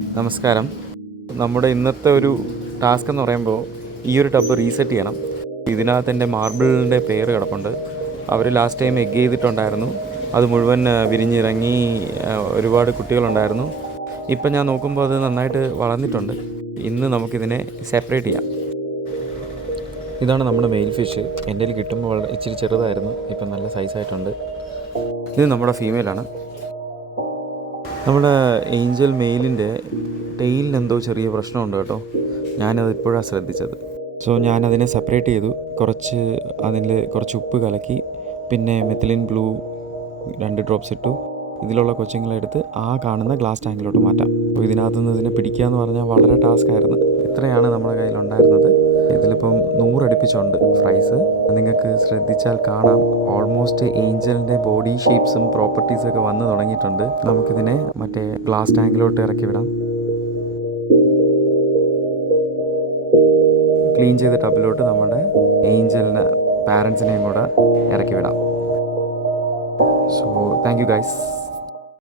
നമസ്കാരം. നമ്മുടെ ഇന്നത്തെ ഒരു ടാസ്ക് എന്ന് പറയുമ്പോൾ ഈ ഒരു ടബ് റീസെറ്റ് ചെയ്യണം. ഇതിനകത്ത് എൻ്റെ മാർബിളിൻ്റെ പേര് കിടപ്പുണ്ട്. അവർ ലാസ്റ്റ് ടൈം എഗ് ചെയ്തിട്ടുണ്ടായിരുന്നു. അത് മുഴുവൻ വിരിഞ്ഞിറങ്ങി ഒരുപാട് കുട്ടികളുണ്ടായിരുന്നു. ഇപ്പം ഞാൻ നോക്കുമ്പോൾ അത് നന്നായിട്ട് വളർന്നിട്ടുണ്ട്. ഇന്ന് നമുക്കിതിനെ സെപ്പറേറ്റ് ചെയ്യാം. ഇതാണ് നമ്മുടെ മെയിൽ ഫിഷ്. എൻ്റെ കയ്യിൽ കിട്ടുമ്പോൾ ഇച്ചിരി ചെറുതായിരുന്നു, ഇപ്പം നല്ല സൈസായിട്ടുണ്ട്. ഇത് നമ്മുടെ ഫീമെയിലാണ്. നമ്മുടെ ഏഞ്ചൽ മെയിലിൻ്റെ ടെയിലിന് എന്തോ ചെറിയ പ്രശ്നമുണ്ട് കേട്ടോ. ഞാനത് ഇപ്പോഴാണ് ശ്രദ്ധിച്ചത്. സോ ഞാനതിനെ സെപ്പറേറ്റ് ചെയ്തു. അതിൽ കുറച്ച് ഉപ്പ് കലക്കി, പിന്നെ മെത്തിലിൻ ബ്ലൂ 2 ഡ്രോപ്സ് ഇട്ടു. ഇതിലുള്ള കൊച്ചുങ്ങളെടുത്ത് ആ കാണുന്ന ഗ്ലാസ് ടാങ്കിലോട്ട് മാറ്റാം. അപ്പോൾ ഇതിനകത്തുനിന്ന് ഇതിനെ പിടിക്കുക എന്ന് പറഞ്ഞാൽ വളരെ ടാസ്ക്കായിരുന്നു. ഇത്രയാണ് നമ്മുടെ കയ്യിലുണ്ടായിരുന്നത്. ഇതിലിപ്പം 100 അടുപ്പിച്ചുണ്ട് ഫ്രൈസ്. നിങ്ങൾക്ക് ശ്രദ്ധിച്ചാൽ കാണാം, ഓൾമോസ്റ്റ് ഏഞ്ചലിൻ്റെ ബോഡി ഷേപ്സും പ്രോപ്പർട്ടീസൊക്കെ വന്ന് തുടങ്ങിയിട്ടുണ്ട്. നമുക്കിതിനെ മറ്റേ ഗ്ലാസ് ടാങ്കിലോട്ട് ഇറക്കി വിടാം. ക്ലീൻ ചെയ്ത ടബിലോട്ട് നമ്മുടെ ഏഞ്ചലിന് പാരൻസിനെയും കൂടെ ഇറക്കി വിടാം. So thank you guys.